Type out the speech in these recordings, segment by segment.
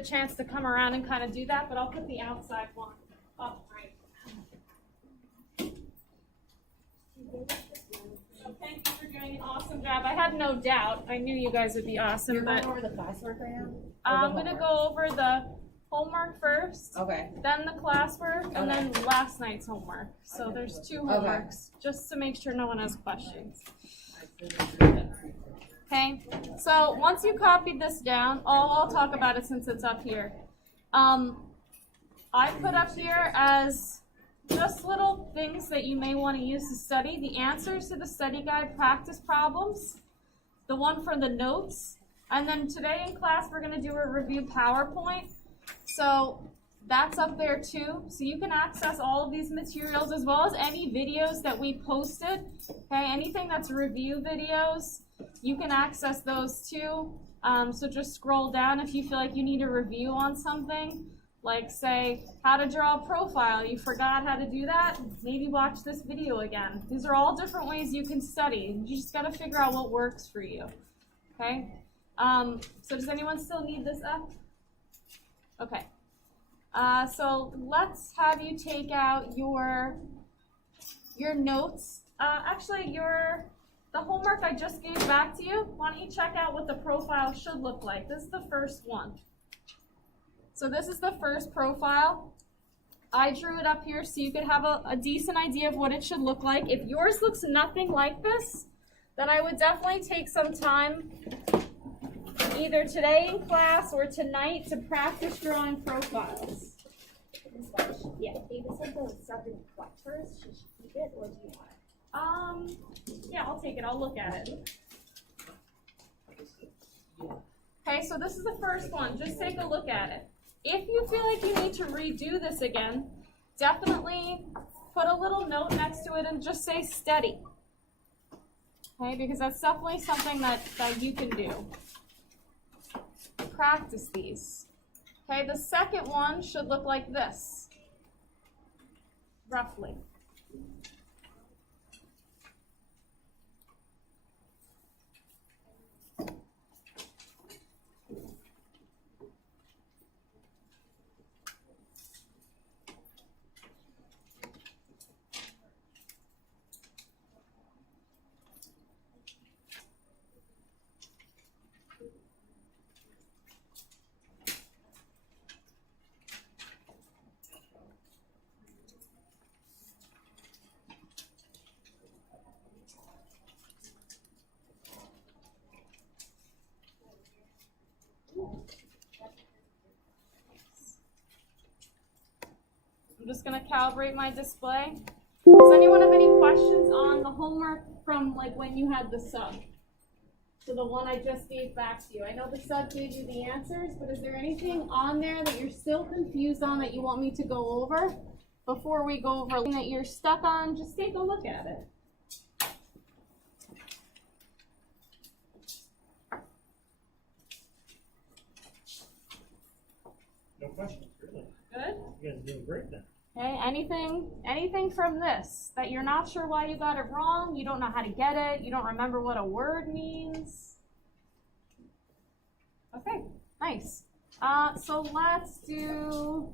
a chance to come around and kind of do that, but I'll put the outside one up right. So thank you for doing an awesome job. I had no doubt. I knew you guys would be awesome. You're going over the classwork right now? I'm going to go over the homework first, Okay. then the classwork, and then last night's homework. So there's 2 homeworks, just to make sure no one has questions. Okay, so once you copied this down, I'll talk about it since it's up here. I put up here as just little things that you may want to use to study. The answers to the study guide practice problems, the one for the notes, and then today in class we're going to do a review PowerPoint. So that's up there too. So you can access all of these materials as well as any videos that we posted. Okay, anything that's review videos, you can access those too. So just scroll down if you feel like you need a review on something. Like say, how to draw a profile. You forgot how to do that? Maybe watch this video again. These are all different ways you can study. You just got to figure out what works for you. Okay? So does anyone still need this up? Okay. So let's have you take out your notes. Actually, the homework I just gave back to you, why don't you check out what the profile should look like. This is the first one. So this is the first profile. I drew it up here so you could have a decent idea of what it should look like. If yours looks nothing like this, then I would definitely take some time either today in class or tonight to practice drawing profiles. Yeah, David said the subject what first? Should she keep it or do you want it? Yeah, I'll take it. I'll look at it. Okay, so this is the first one. Just take a look at it. If you feel like you need to redo this again, definitely put a little note next to it and just say steady. Okay, because that's definitely something that you can do. Practice these. Okay, the second one should look like this, roughly. I'm just going to calibrate my display. Does anyone have any questions on the homework from like when you had the sub? So the one I just gave back to you. I know the sub gave you the answers, but is there anything on there that you're still confused on that you want me to go over? Before we go over anything that you're stuck on, just take a look at it. No questions, really. Good? You guys are doing great then. Okay, anything from this that you're not sure why you got it wrong, you don't know how to get it, you don't remember what a word means? Okay, nice. So let's do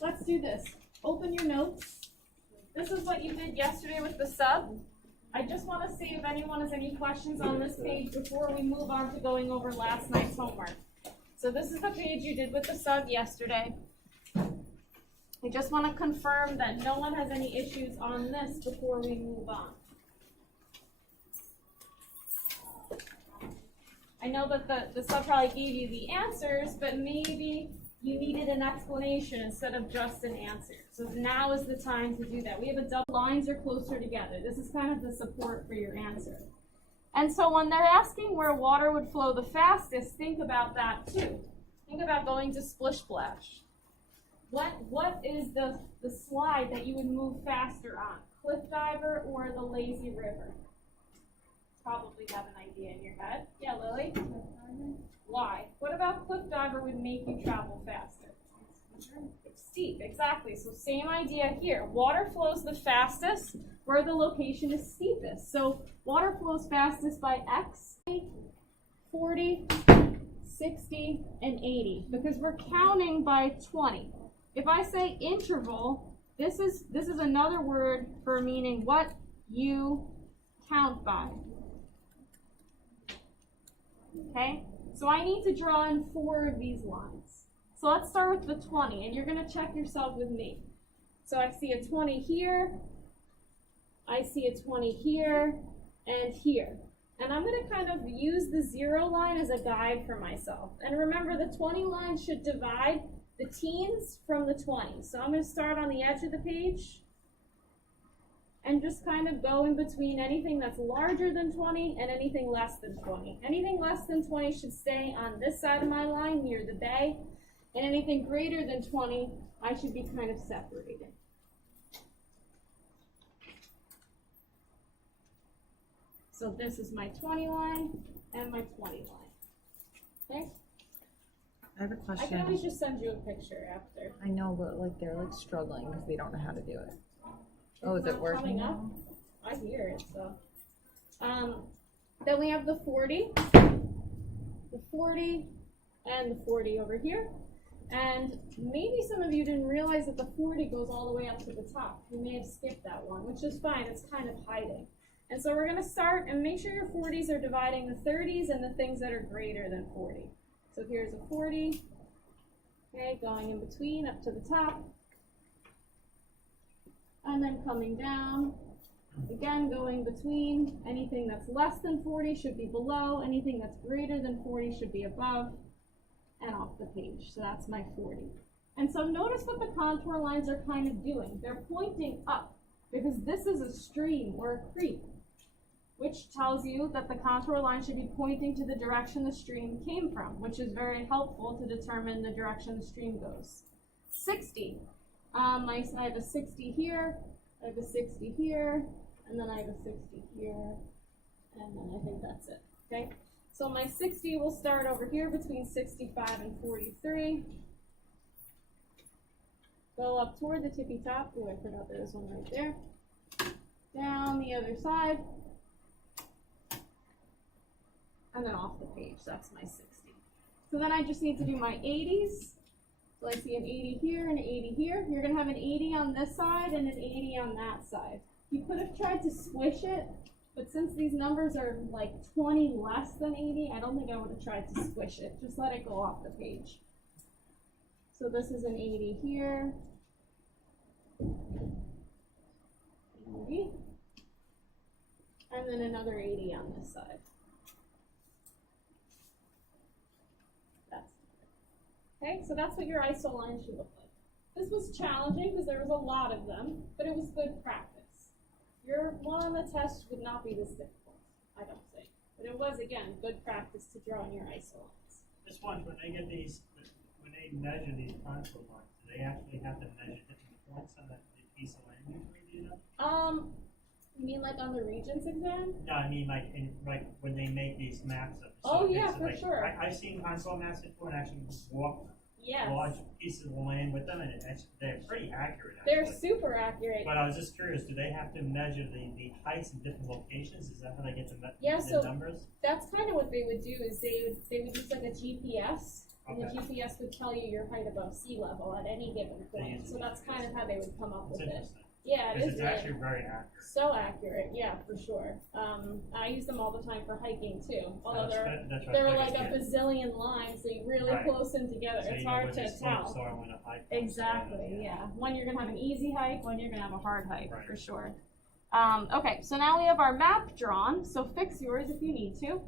this. Open your notes. This is what you did yesterday with the sub. I just want to see if anyone has any questions on this page before we move on to going over last night's homework. So this is the page you did with the sub yesterday. I just want to confirm that no one has any issues on this before we move on. I know that the sub probably gave you the answers, but maybe you needed an explanation instead of just an answer. So now is the time to do that. We have a double lines are closer together. This is kind of the support for your answer. And so when they're asking where water would flow the fastest, think about that too. Think about going to Splish Splash. What is the slide that you would move faster on? Cliff Diver or the Lazy River? Probably have an idea in your head. Yeah, Lily? Why? What about Cliff Diver would make you travel faster? It's steep, exactly. So same idea here. Water flows the fastest where the location is steepest. So water flows fastest by X, 40, 60, and 80, because we're counting by 20. If I say interval, this is another word for meaning what you count by. Okay? So I need to draw in 4 of these lines. So let's start with the 20, and you're going to check yourself with me. So I see a 20 here, I see a 20 here, and here. And I'm going to kind of use the 0 line as a guide for myself. And remember, the 20 line should divide the teens from the 20s. So I'm going to start on the edge of the page and just kind of go in between anything that's larger than 20 and anything less than 20. Anything less than 20 should stay on this side of my line near the bay, and anything greater than 20, I should be kind of separated. So this is my 20 line and my 20 line. Okay? I have a I can question. always just send you a picture after. I know, but like they're like struggling because they don't know how to do it. Oh, is It's it not working coming up. now? I hear it, so. Then we have the 40, the 40, and the 40 over here. And maybe some of you didn't realize that the 40 goes all the way up to the top. You may have skipped that one, which is fine. It's kind of hiding. And so we're going to start and make sure your 40s are dividing the 30s and the things that are greater than 40. So here's a 40, okay, going in between up to the top. And then coming down, again going between. Anything that's less than 40 should be below, anything that's greater than 40 should be above, and off the page. So that's my 40. And so notice what the contour lines are kind of doing. They're pointing up, because this is a stream or a creek, which tells you that the contour line should be pointing to the direction the stream came from, which is very helpful to determine the direction the stream goes. 60. I have a 60 here, I have a 60 here, and then I have a 60 here, and then I think that's it, okay? So my 60 will start over here between 65 and 43. Go up toward the tippy top. Oh, I forgot there was one right there. Down the other side. And then off the page. That's my 60. So then I just need to do my 80s. So I see an 80 here and an 80 here. You're going to have an 80 on this side and an 80 on that side. You could have tried to squish it, but since these numbers are like 20 less than 80, I don't think I would have tried to squish it. Just let it go off the page. So this is an 80 here. 80. And then another 80 on this side. Okay, so that's what your ISO line should look like. This was challenging because there was a lot of them, but it was good practice. Your one on the test would not be this difficult, I don't think. But it was, again, good practice to draw in your ISO lines. This one, when they get these, when they measure these contour lines, do they actually have to measure different points on that piece of land usually, do that? You mean like on the Regents exam? No, I mean like when they make these maps of. Oh, okay, yeah, so for like, sure. I've seen contour maps before and actually walk Yes. large pieces of land with them, and they're pretty accurate. They're Actually. super accurate. But I was just curious, do they have to measure the heights in different locations? Is that how they get the So numbers? that's kind of what they would do is they would use like a GPS, and the Okay. GPS would tell you your height above sea level at any given point. use So that's kind of how they would come up It's with it. interesting. Yeah, it Because is it's really actually very accurate. so accurate. Yeah, for sure. I use them all the time for hiking too. Although That's they're right. like a bazillion lines, so you're really Right. close in together. So It's you know hard where to these slopes tell. are when a hike. Exactly, yeah. One you're gonna have an easy hike, one you're gonna have a hard hike, Right. for sure. Okay, so now we have our map drawn, so fix yours if you need to.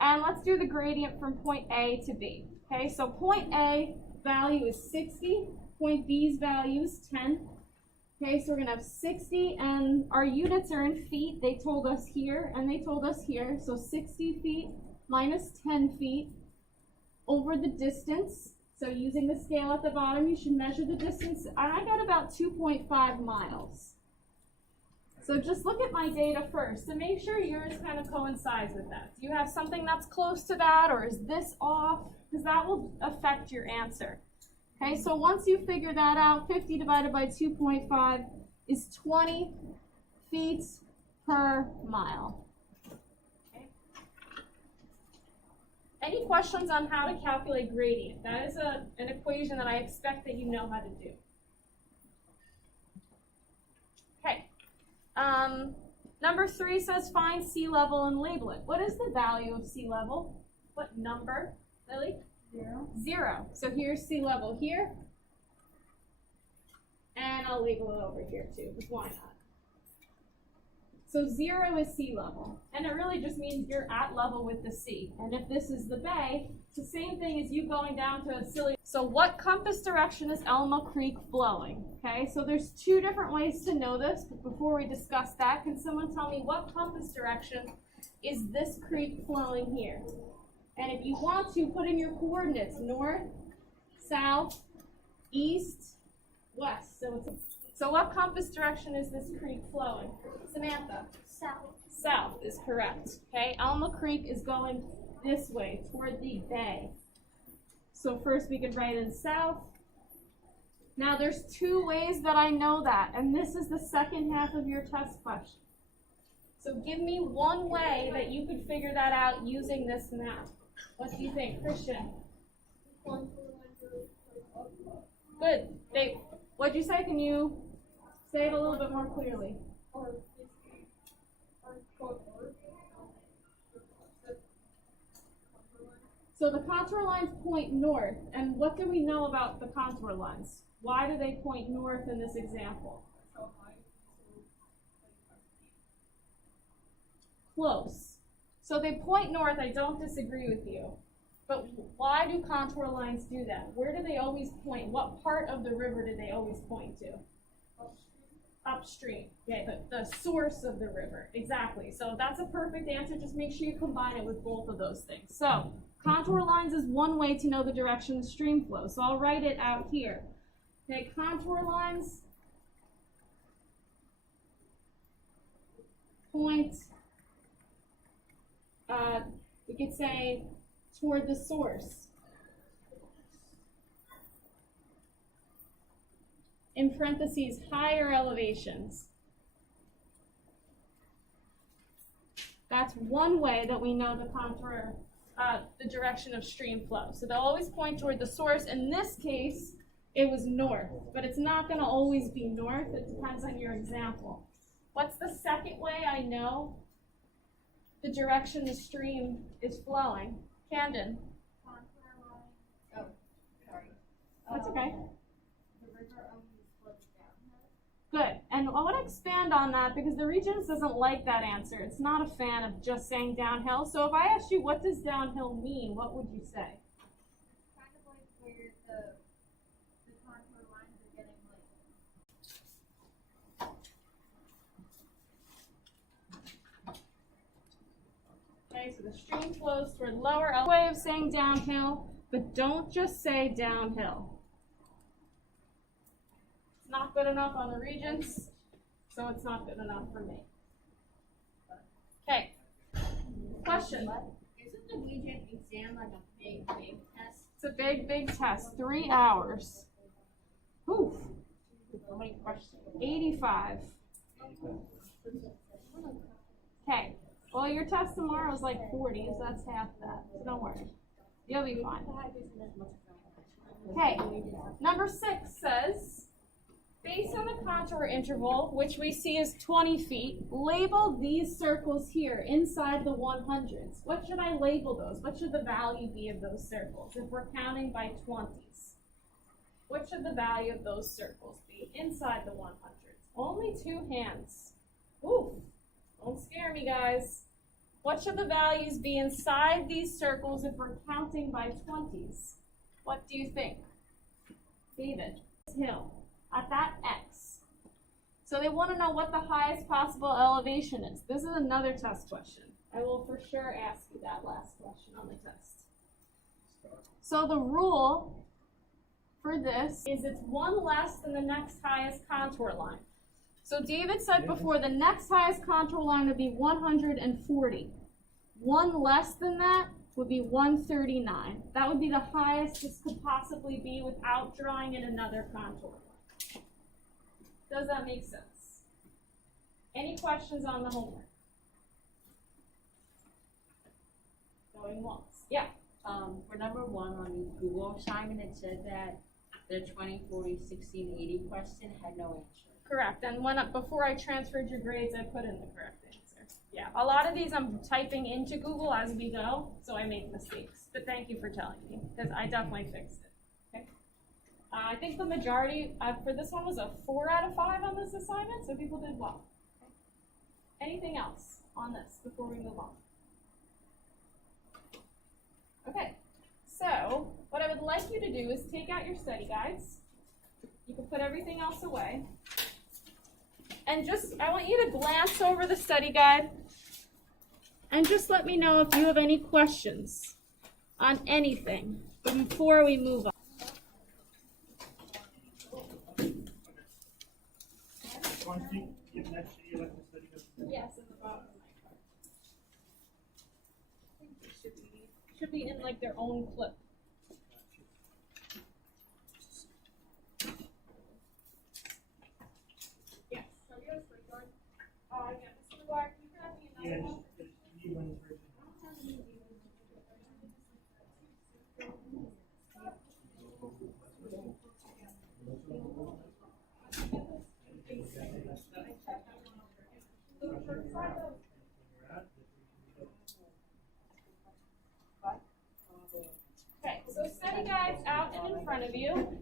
And let's do the gradient from point A to B. Okay, so point A value is 60, point B's value is 10. Okay, so we're gonna have 60, and our units are in feet. They told us here, and they told us here, so 60 feet minus 10 feet over the distance. So using the scale at the bottom, you should measure the distance, and I got about 2.5 miles. So just look at my data first to make sure yours kind of coincides with that. Do you have something that's close to that, or is this off? Because that will affect your answer. Okay, so once you figure that out, 50 divided by 2.5 is 20 feet per mile. Okay. Any questions on how to calculate gradient? That is an equation that I expect that you know how to do. Okay. Number 3 says find sea level and label it. What is the value of sea level? What number, Lily? 0. 0. So here's sea level here. And I'll label it over here too, because why not? So 0 is sea level. And it really just means you're at level with the sea. And if this is the bay, it's the same thing as you going down to a silly. So what compass direction is Elmo Creek flowing? Okay, so there's 2 different ways to know this. But before we discuss that, can someone tell me what compass direction is this creek flowing here? And if you want to, put in your coordinates: north, south, east, west. So what compass direction is this creek flowing? Samantha? South. South is correct. Okay, Elmo Creek is going this way, toward the bay. So first we could write in south. Now there's 2 ways that I know that, and this is the second half of your test question. So give me one way that you could figure that out using this map. What do you think, Christian? Good. What'd you say? Can you say it a little bit more clearly? So the contour lines point north, and what do we know about the contour lines? Why do they point north in this example? Close. So they point north, I don't disagree with you. But why do contour lines do that? Where do they always point? What part of the river do they always point to? Upstream. Yeah, the source of the river. Exactly. So that's a perfect answer. Just make sure you combine it with both of those things. So contour lines is one way to know the direction the stream flows. So I'll write it out here. Okay, contour lines point, we could say, toward the source. In parentheses, higher elevations. That's one way that we know the contour, the direction of stream flow. So they'll always point toward the source. In this case, it was north, but it's not going to always be north. It depends on your example. What's the second way I know the direction the stream is flowing? Camden. Oh, sorry. That's okay. The river only flows downhill. Good. And I want to expand on that because the Regents doesn't like that answer. It's not a fan of just saying downhill. So if I asked you, what does downhill mean, what would you say? Kind of like where the contour lines are getting like. Okay, so the stream flows toward lower way of saying downhill, but don't just say downhill. It's not good enough on the Regents, so it's not good enough for me. Okay. Question. Isn't the Regent exam like a big test? It's a big test. 3 hours. Oof. How many questions? 85. Okay. Well, your test tomorrow is like 40, so that's half that. So don't worry. You'll be fine. Okay. Number 6 says, based on the contour interval, which we see as 20 feet, label these circles here inside the 100s. What should I label those? What should the value be of those circles if we're counting by 20s? What should the value of those circles be inside the 100s? Only 2 hands. Oof. Don't scare me, guys. What should the values be inside these circles if we're counting by 20s? What do you think? David. Hill. At that X. So they want to know what the highest possible elevation is. This is another test question. I will for sure ask you that last question on the test. So the rule for this is it's 1 less than the next highest contour line. So David said before the next highest contour line would be 140. 1 less than that would be 139. That would be the highest this could possibly be without drawing in another contour line. Does that make sense? Any questions on the homework? Going once. Yeah. For number one on the Google assignment, it said that the 20, 40, 60, and 80 question had no answer. Correct, and before I transferred your grades, I put in the correct answer. Yeah, a lot of these I'm typing into Google as we go, so I make mistakes. But thank you for telling me, because I definitely fixed it. Okay. I think the majority for this one was a 4 out of 5 on this assignment, so people did well. Okay. Anything else on this before we move on? Okay, so what I would like you to do is take out your study guides. You can put everything else away. And I want you to glance over the study guide and just let me know if you have any questions on anything before we move on. Why don't you give that to you, let the study go? Yes, at the bottom of my card. I think they should be in like their own clip. Yes. So yours for yours. Yeah, Mr. Black, you grab me Yeah, another one. just you one version. Okay, so study guides out and in front of you.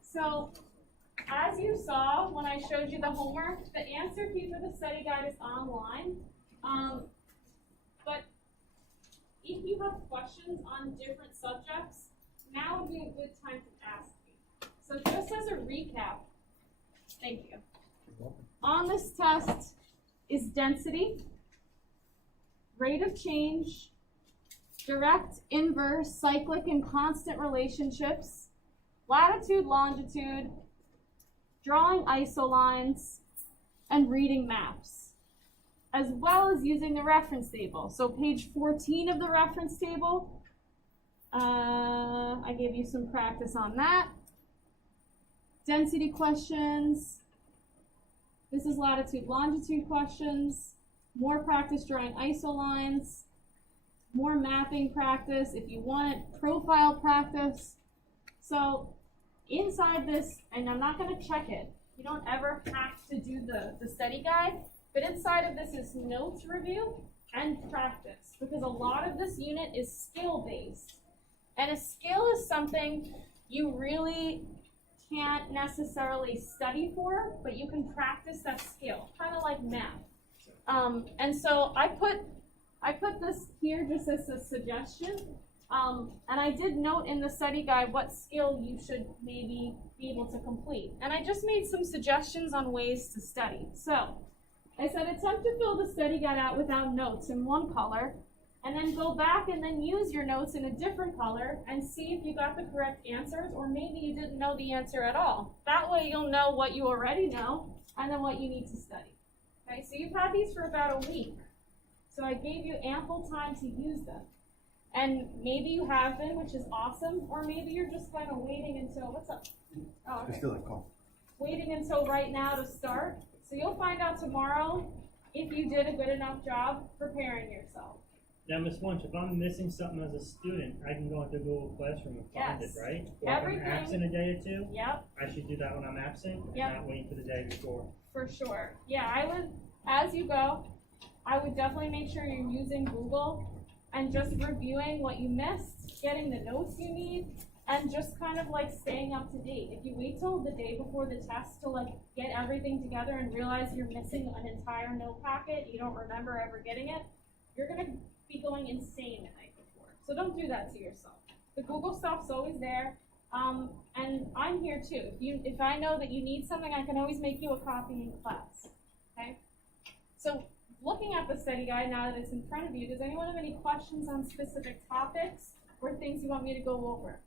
So, as you saw when I showed you the homework, the answer key for the study guide is online. But if you have questions on different subjects, now would be a good time to ask me. So just as a recap, thank you. On this test is density, rate of change, direct, inverse, cyclic, and constant relationships, latitude, longitude, drawing isolines, and reading maps, as well as using the reference table. So page 14 of the reference table, I gave you some practice on that. Density questions. This is latitude, longitude questions. More practice drawing isolines. More mapping practice if you want it. Profile practice. So inside this, and I'm not going to check it. You don't ever have to do the study guide. But inside of this is notes review and practice. Because a lot of this unit is skill-based. And a skill is something you really can't necessarily study for, but you can practice that skill, kind of like math. And so I put this here just as a suggestion, and I did note in the study guide what skill you should maybe be able to complete. And I just made some suggestions on ways to study. So I said attempt to fill the study guide out without notes in one color, and then go back and then use your notes in a different color and see if you got the correct answers, or maybe you didn't know the answer at all. That way you'll know what you already know and then what you need to study. Okay, so you've had these for about a week. So I gave you ample time to use them. And maybe you have been, which is awesome, or maybe you're just kind of waiting until, what's up? Oh, okay. Still a call. Waiting until right now to start. So you'll find out tomorrow if you did a good enough job preparing yourself. Now, Ms. Wunsch, if I'm missing something as a student, I can go into Google Classroom and find Yes. it, right? Or if I'm Everything. absent a day or two, Yep, I should do that when I'm absent, and Yep. not wait for the day before. for sure. Yeah, I would, as you go, I would definitely make sure you're using Google and just reviewing what you missed, getting the notes you need, and just kind of like staying up to date. If you wait till the day before the test to like get everything together and realize you're missing an entire note packet, you don't remember ever getting it, you're gonna be going insane the night before. So don't do that to yourself. The Google stuff's always there, and I'm here too. If I know that you need something, I can always make you a copy in class. Okay. So looking at the study guide now that it's in front of you, does anyone have any questions on specific topics or things you want me to go over?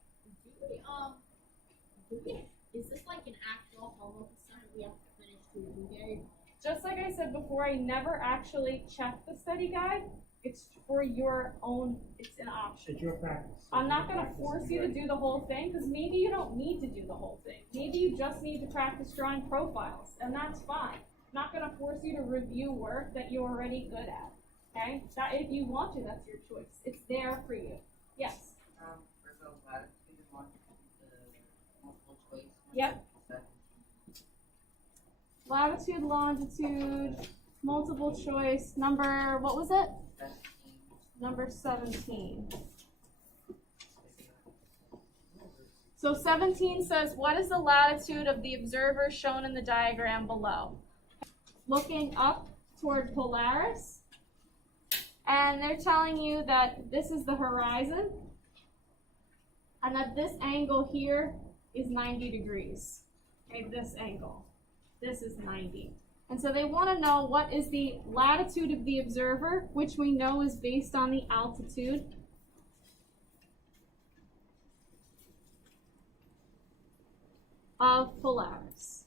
Is this like an actual homework assignment we have to finish today? Just like I said before, I never actually check the study guide. It's for your own, it's an option. It's your practice. I'm not going to force you to do the whole thing, because maybe you don't need to do the whole thing. Maybe you just need to practice drawing profiles, and that's fine. I'm not going to force you to review work that you're already good at. Okay, that if you want to, that's your choice. It's there for you. Yes. For the latitude and longitude, the multiple choice. Yep. Latitude, longitude, multiple choice. Number, what was it? 17. Number 17. So 17 says, what is the latitude of the observer shown in the diagram below? Looking up toward Polaris, and they're telling you that this is the horizon, and that this angle here is 90 degrees. Okay, this angle. This is 90. And so they want to know what is the latitude of the observer, which we know is based on the altitude. Of Polaris.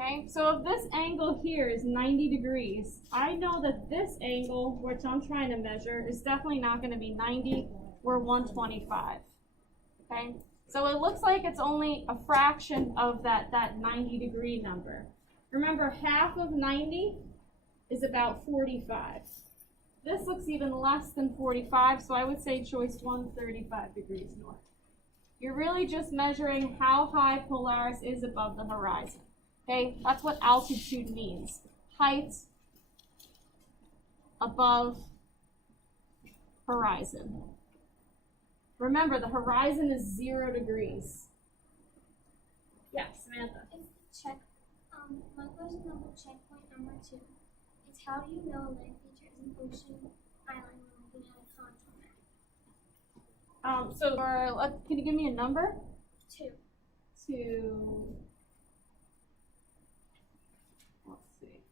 Okay, so if this angle here is 90 degrees, I know that this angle, which I'm trying to measure, is definitely not going to be 90 or 125. Okay, so it looks like it's only a fraction of that 90 degree number. Remember, half of 90 is about 45. This looks even less than 45, so I would say choice 1, 35 degrees north. You're really just measuring how high Polaris is above the horizon. Okay, that's what altitude means. Height above horizon. Remember, the horizon is 0 degrees. Yes, Samantha. Check. My question number checkpoint number 2 is how do you know a land feature is an ocean island when looking at a contour map? Can you give me a number? 2. Let's see.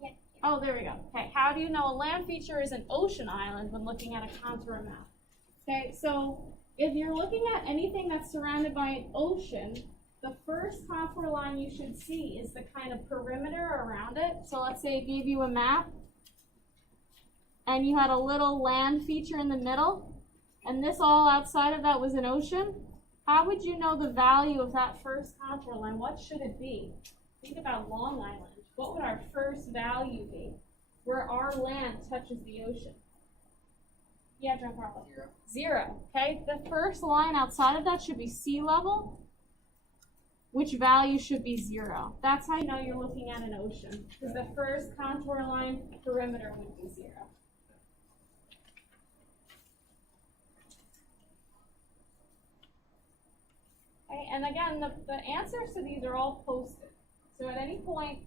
Yeah. Oh, there we go. Okay, how do you know a land feature is an ocean island when looking at a contour map? Okay, so if you're looking at anything that's surrounded by an ocean, the first contour line you should see is the kind of perimeter around it. So let's say it gave you a map, and you had a little land feature in the middle, and this all outside of that was an ocean. How would you know the value of that first contour line? What should it be? Think about Long Island. What would our first value be where our land touches the ocean? Yeah, Giancarlo. 0. Okay, the first line outside of that should be sea level, which value should be 0. That's how you know you're looking at an ocean, because the first contour line perimeter would be 0. Okay, and again, the answers to these are all posted. So at any point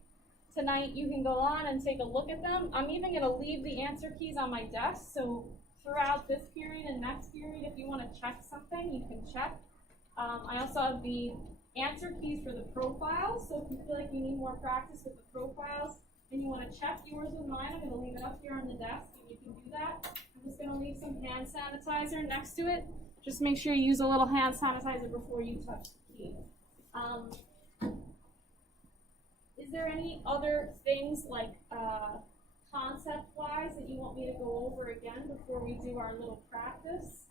tonight, you can go on and take a look at them. I'm even going to leave the answer keys on my desk, so throughout this period and next period, if you want to check something, you can check. I also have the answer keys for the profiles, so if you feel like you need more practice with the profiles and you want to check yours with mine, I'm going to leave it up here on the desk, and you can do that. I'm just going to leave some hand sanitizer next to it. Just make sure you use a little hand sanitizer before you touch the key. Is there any other things like concept-wise that you want me to go over again before we do our little practice?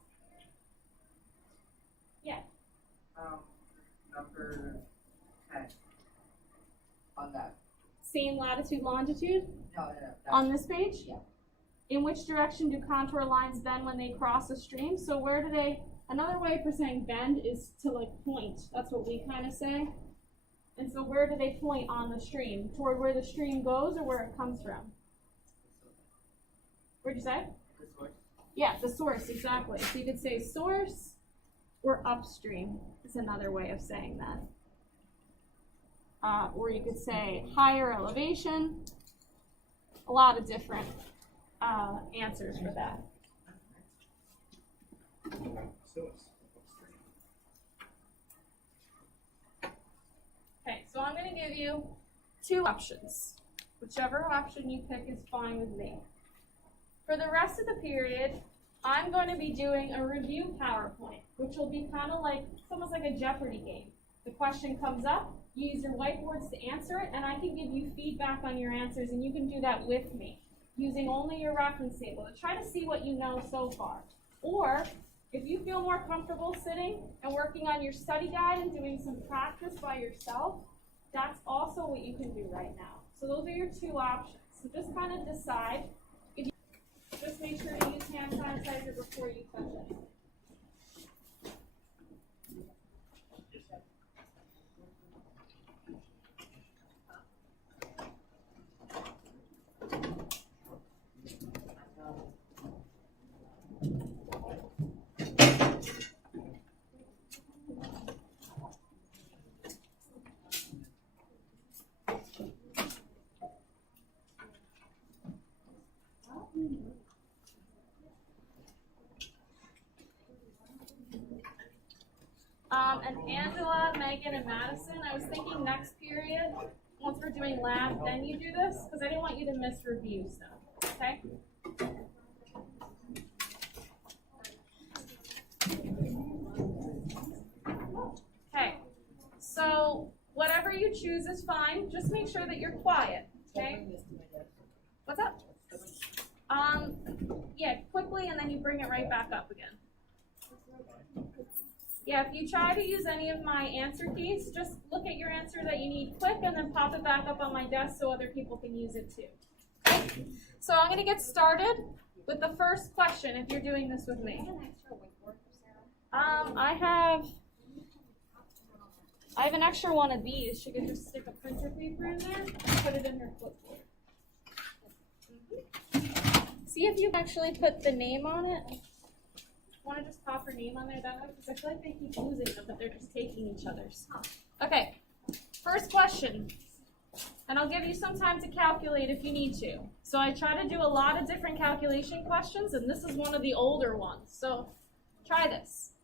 Yeah. Number 10. On that. Same latitude, longitude? No. On this page? Yeah. In which direction do contour lines bend when they cross a stream? So where do they, another way for saying bend is to like point. That's what we kind of say. And so where do they point on the stream? Toward where the stream goes or where it comes from? Where'd you say? The source. Yeah, the source, exactly. So you could say source or upstream is another way of saying that. Or you could say higher elevation. A lot of different answers for that. Okay, so I'm going to give you 2 options. Whichever option you pick is fine with me. For the rest of the period, I'm going to be doing a review PowerPoint, which will be kind of like, it's almost like a Jeopardy game. The question comes up, you use your whiteboards to answer it, and I can give you feedback on your answers, and you can do that with me, using only your reference table to try to see what you know so far. Or, if you feel more comfortable sitting and working on your study guide and doing some practice by yourself, That's also what you can do right now. So those are your two options. So just kind of decide. If you, just make sure to use hand sanitizer before you touch it. And Angela, Megan, and Madison, I was thinking next period, once we're doing lab, then you do this, because I didn't want you to miss review stuff, okay? Okay, so whatever you choose is fine, just make sure that you're quiet, okay? What's up? Yeah, quickly, and then you bring it right back up again. Yeah, if you try to use any of my answer keys, just look at your answer that you need quick and then pop it back up on my desk so other people can use it too. Okay? So I'm going to get started with the first question if you're doing this with me. I have an extra one of these. She could just stick a printer paper in there and put it in her clipboard. See if you actually put the name on it. Want to just pop her name on there that way? Because I feel like they keep losing them, but they're just taking each other's. Okay, first question. And I'll give you some time to calculate if you need to. So I try to do a lot of different calculation questions, and this is one of the older ones. So try this.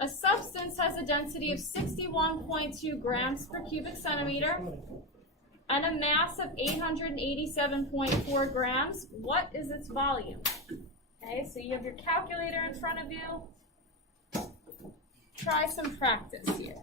A substance has a density of 61.2 grams per cubic centimeter and a mass of 887.4 grams. What is its volume? Okay, so you have your calculator in front of you. Try some practice here.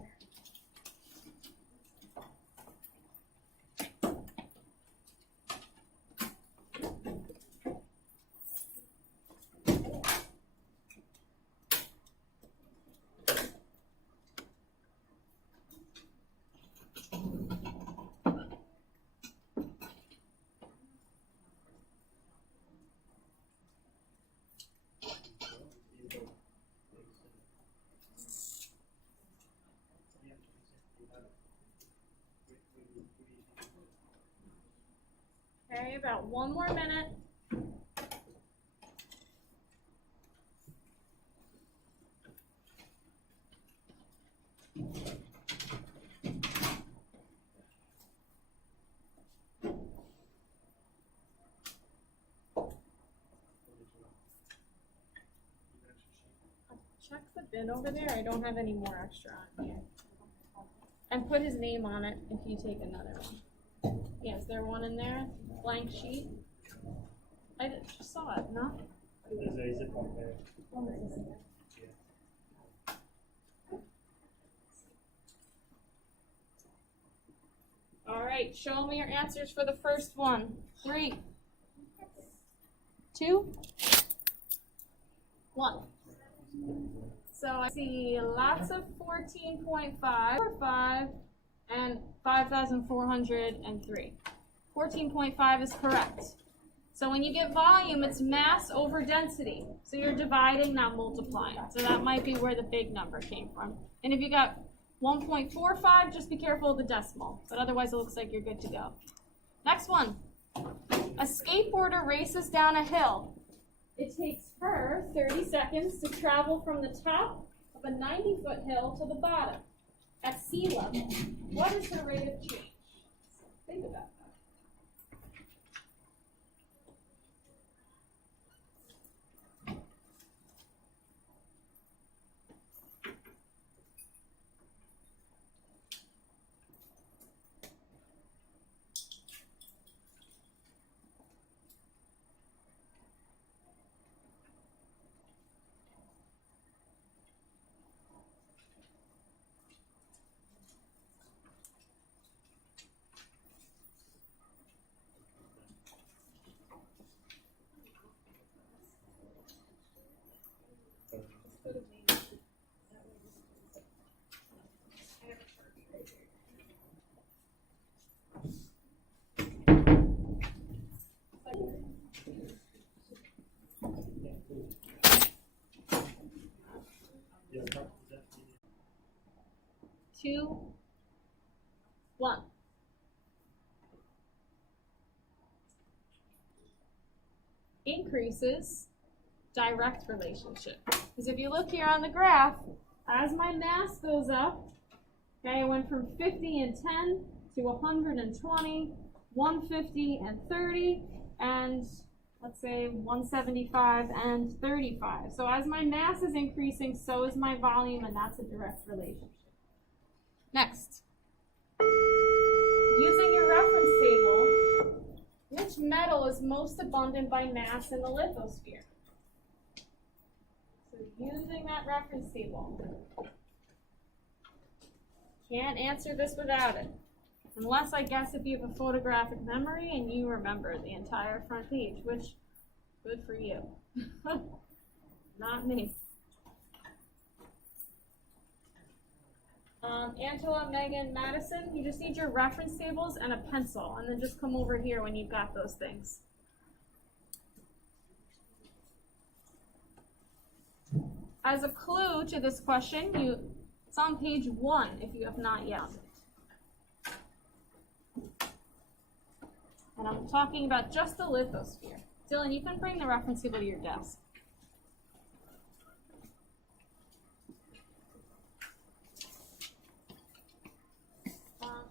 Okay, about one more minute. Check the bin over there. I don't have any more extra on here. And put his name on it if you take another one. Yeah, is there one in there? Blank sheet? I just saw it, no? There's a zip on there. All right, show me your answers for the first one. 3, 2, 1. So I see lots of 14.5, 5, and 5,403. 14.5 is correct. So when you get volume, it's mass over density. So you're dividing, not multiplying. So that might be where the big number came from. And if you got 1.45, just be careful of the decimal. But otherwise, it looks like you're good to go. Next one. A skateboarder races down a hill. It takes her 30 seconds to travel from the top of a 90-foot hill to the bottom at sea level. What is her rate of change? Think about that. 2, 1. Increases direct relationship. Because if you look here on the graph, as my mass goes up, okay, I went from 50 and 10 to 120, 150 and 30, and let's say 175 and 35. So as my mass is increasing, so is my volume, and that's a direct relationship. Next. Using your reference table, which metal is most abundant by mass in the lithosphere? So using that reference table. Can't answer this without it. Unless I guess if you have a photographic memory and you remember the entire front page, which, good for you. Not me. Angela, Megan, Madison, you just need your reference tables and a pencil, and then just come over here when you've got those things. As a clue to this question, it's on page 1 if you have not yet. And I'm talking about just the lithosphere. Dylan, you can bring the reference table to your desk.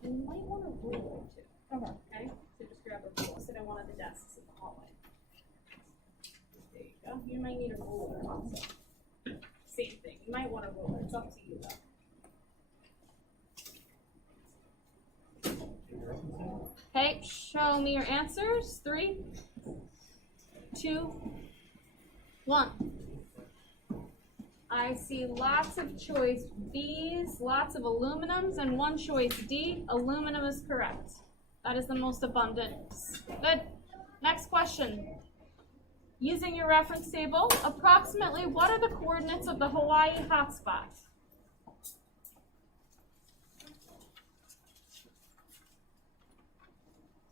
You might want a ruler too. Okay? So just grab a ruler. Sit on one of the desks in the hallway. There you go. You might need a ruler also. Same thing. You might want a ruler. It's up to you though. Okay, show me your answers. 3, 2, 1. I see lots of choice B's, lots of aluminums, and one choice D. Aluminum is correct. That is the most abundant. Good. Next question. Using your reference table, approximately what are the coordinates of the Hawaii hotspot?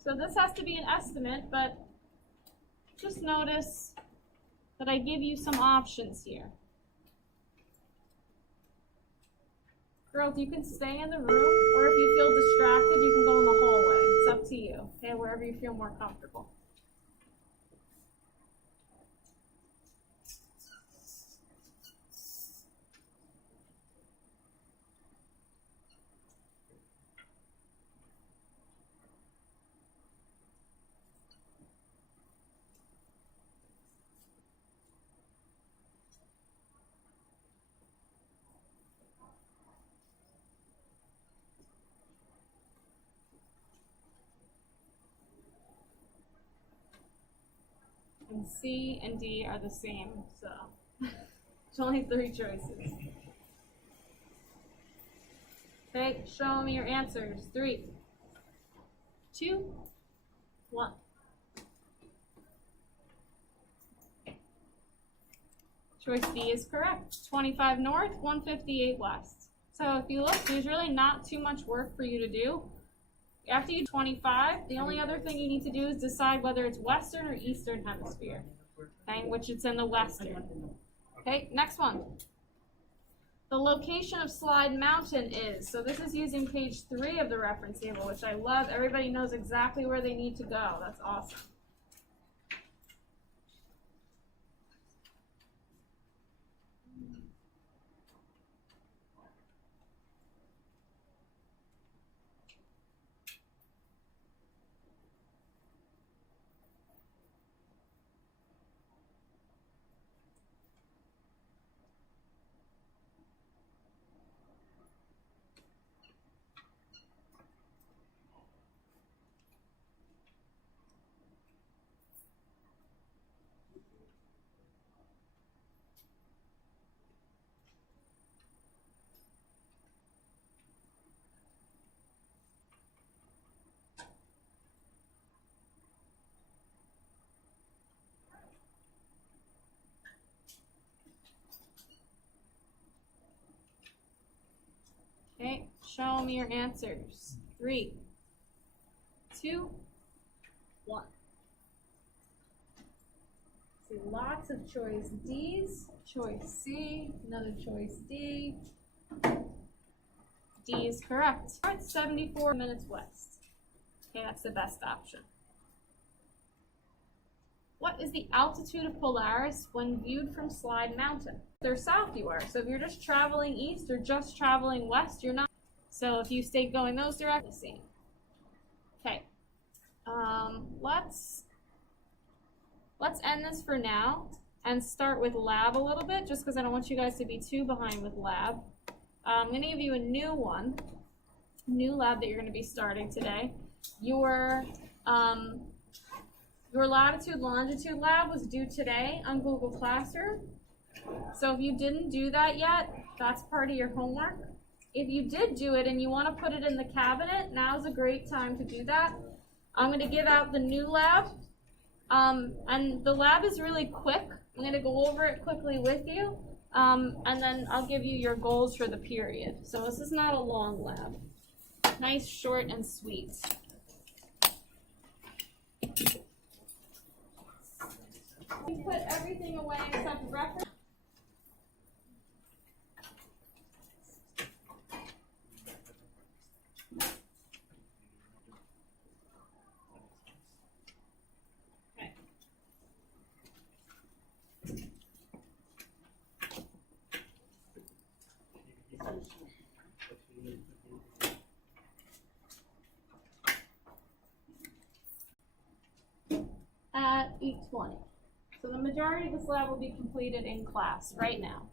So this has to be an estimate, but just notice that I give you some options here. Girls, you can stay in the room, or if you feel distracted, you can go in the hallway. It's up to you, okay, wherever you feel more comfortable. And C and D are the same, so there's only 3 choices. Okay, show me your answers. 3, 2, 1. Choice B is correct. 25 north, 158 west. So if you look, there's really not too much work for you to do. After you 25, the only other thing you need to do is decide whether it's Western or Eastern Hemisphere, okay, which it's in the Western. Okay, next one. The location of Slide Mountain is, so this is using page 3 of the reference table, which I love. Everybody knows exactly where they need to go. That's awesome. Okay, show me your answers. 3, 2, 1. See lots of choice D's, choice C, another choice D. D is correct. It's 74 minutes west. Okay, that's the best option. What is the altitude of Polaris when viewed from Slide Mountain? They're south you are, so if you're just traveling east or just traveling west, you're not. So if you stay going those directions, same. Okay, let's end this for now and start with lab a little bit, just because I don't want you guys to be too behind with lab. I'm going to give you a new lab that you're going to be starting today. Your latitude, longitude lab was due today on Google Classroom. So if you didn't do that yet, that's part of your homework. If you did do it and you want to put it in the cabinet, now's a great time to do that. I'm going to give out the new lab. And the lab is really quick. I'm going to go over it quickly with you. And then I'll give you your goals for the period. So this is not a long lab. Nice, short, and sweet. We put everything away except reference. At 8:20. So the majority of this lab will be completed in class right now.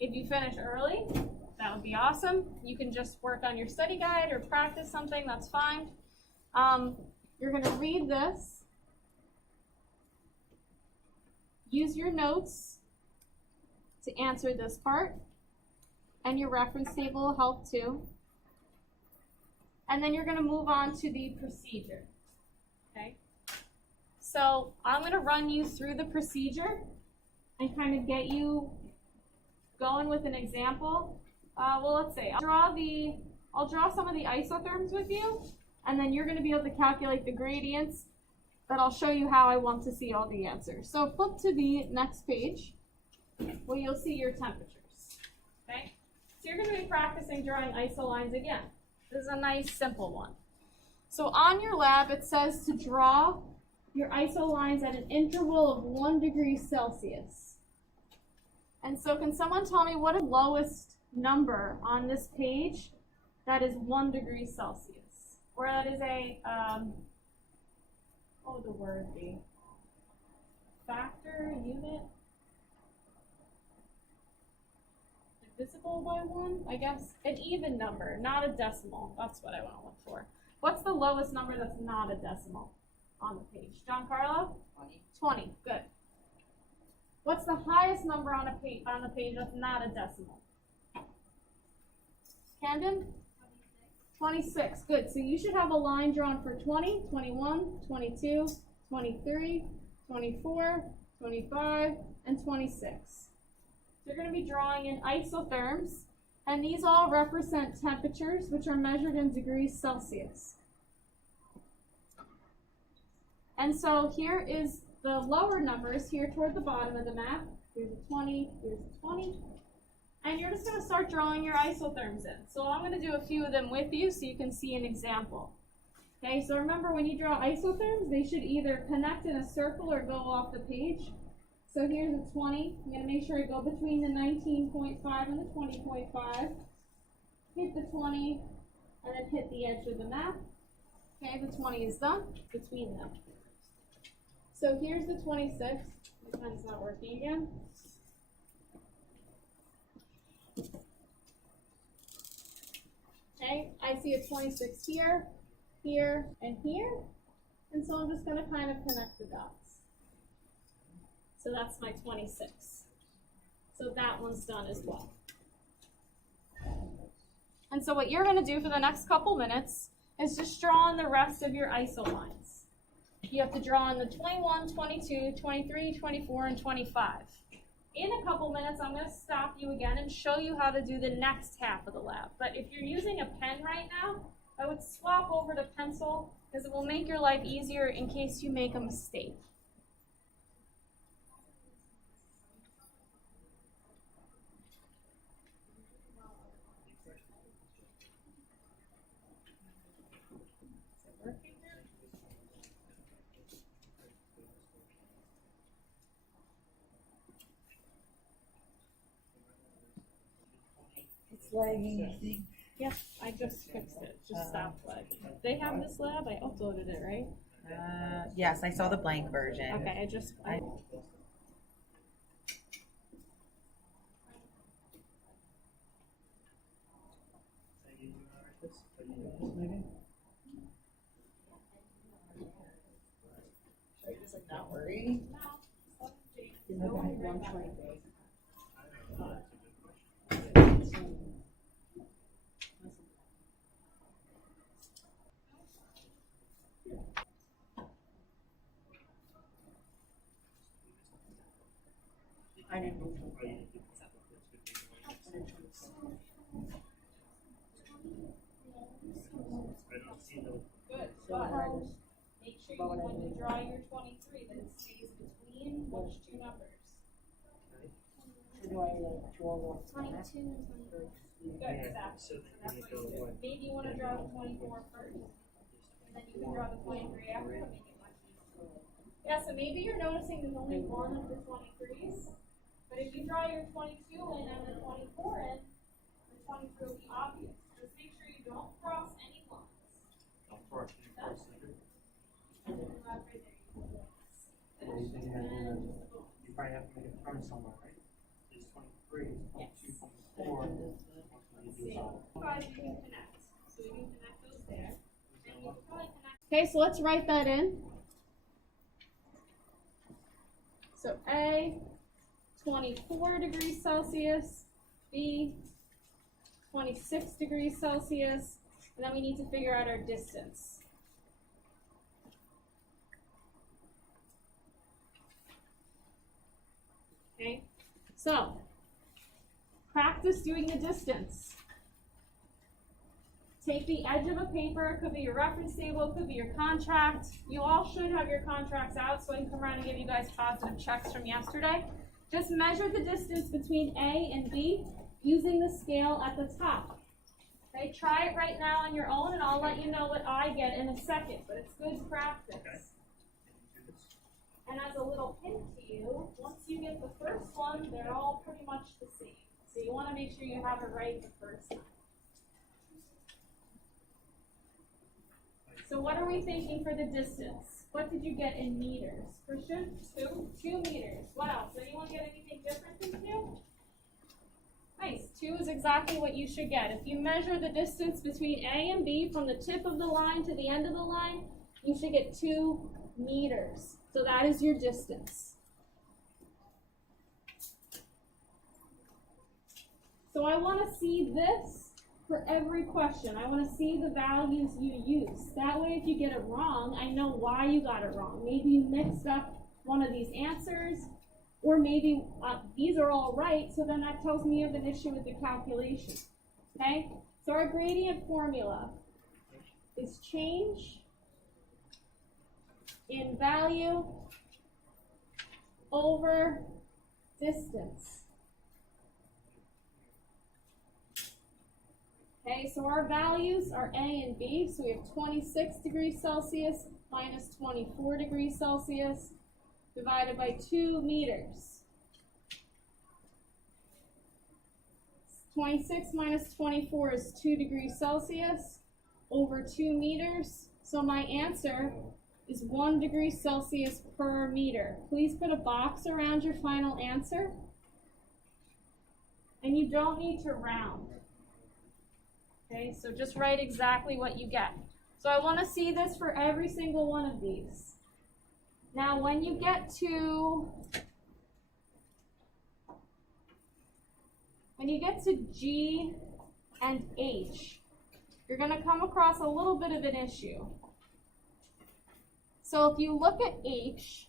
If you finish early, that would be awesome. You can just work on your study guide or practice something, that's fine. You're going to read this. Use your notes to answer this part. And your reference table will help too. And then you're going to move on to the procedure. Okay? So I'm going to run you through the procedure and kind of get you going with an example. Well, let's say I'll draw some of the isotherms with you, and then you're going to be able to calculate the gradients, but I'll show you how I want to see all the answers. So flip to the next page where you'll see your temperatures. Okay? So you're going to be practicing drawing isolines again. This is a nice simple one. So on your lab it says to draw your isolines at an interval of 1 degree Celsius. And so can someone tell me what is the lowest number on this page that is 1 degree Celsius? Or that is a, what would the word be? Factor, unit? Divisible by 1, I guess. An even number, not a decimal. That's what I want to look for. What's the lowest number that's not a decimal on the page? Giancarlo? 20. 20, good. What's the highest number on the page that's not a decimal? Camden? 26, good. So you should have a line drawn for 20, 21, 22, 23, 24, 25, and 26. So you're going to be drawing in isotherms, and these all represent temperatures which are measured in degrees Celsius. And so here is the lower numbers here toward the bottom of the map. Here's a 20, here's a 20. And you're just going to start drawing your isotherms in. So I'm going to do a few of them with you so you can see an example. Okay, so remember when you draw isotherms, they should either connect in a circle or go off the page. So here's a 20. I'm going to make sure I go between the 19.5 and the 20.5. Hit the 20, and then hit the edge of the map. Okay, the 20 is done between them. So here's the 26. My pen's not working again. Okay, I see a 26 here, here, and here. And so I'm just going to kind of connect the dots. So that's my 26. So that one's done as well. And so what you're going to do for the next couple minutes is just draw on the rest of your isolines. You have to draw on the 21, 22, 23, 24, and 25. In a couple minutes, I'm going to stop you again and show you how to do the next half of the lab. But if you're using a pen right now, I would swap over to pencil because it will make your life easier in case you make a mistake. flagging thing? Yep, I just fixed it, just stop flagging. They have this lab, I uploaded it, right? Yes, I saw the blank version. Okay, I just, So you do this, are you doing this maybe? Should I just like not worry? I didn't move from Or you there. did this application? I don't see the. good, So I but just- make sure you, when you draw your 23, that it stays between which two numbers. So do I like draw off? 22 and 23. Good, Yeah, exactly, so so then that's you what go you do. what? Maybe you wanna draw the 24 first, and then you can draw the 23 after, or maybe much easier. Yeah, so maybe you're noticing there's only one of the 23s, but if you draw your 22 in and the 24 in, the 23 will be obvious. Just make sure you don't cross any lines. Unfortunately, And then right there, you go like this. Well, you think you have to do And that. just a boom. you probably have to make a turn somewhere, right? It's 23, it's 22, 24. You do solve. Five you can connect, so we can connect those there. And you can probably connect. Okay, so let's write that in. So A, 24 degrees Celsius, B, 26 degrees Celsius, and then we need to figure out our distance. Okay, so practice doing the distance. Take the edge of a paper, it could be your reference table, it could be your contract. You all should have your contracts out so I can come around and give you guys positive checks from yesterday. Just measure the distance between A and B using the scale at the top. Okay, try it right now on your own and I'll let you know what I get in a second, but it's good practice. Okay. Can you do this? And as a little hint to you, once you get the first one, they're all pretty much the same. So you want to make sure you have it right the first time. So what are we thinking for the distance? What did you get in meters? Christian? 2 meters. What else? Anyone get anything different than 2? Nice. 2 is exactly what you should get. If you measure the distance between A and B from the tip of the line to the end of the line, you should get 2 meters. So that is your distance. So I want to see this for every question. I want to see the values you use. That way, if you get it wrong, I know why you got it wrong. Maybe you mixed up one of these answers, or maybe these are all right, so then that tells me you have an issue with the calculation. Okay? So our gradient formula is change in value over distance. Okay, so our values are A and B, so we have 26 degrees Celsius minus 24 degrees Celsius divided by 2 meters. 26 minus 24 is 2 degrees Celsius over 2 meters, so my answer is 1 degree Celsius per meter. Please put a box around your final answer, and you don't need to round. Okay, so just write exactly what you get. So I want to see this for every single one of these. Now, when you get to G and H, you're going to come across a little bit of an issue. So if you look at H,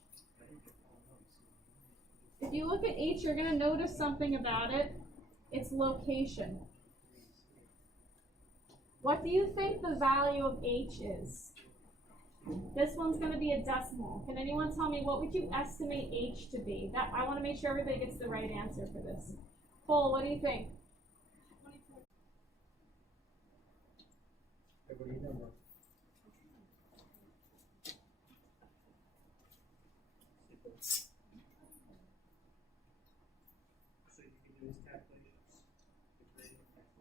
you're going to notice something about it. Its location. What do you think the value of H is? This one's going to be a decimal. Can anyone tell me what would you estimate H to be? That I want to make sure everybody gets the right answer for this. Cole, what do you think? Everybody number. So you can do this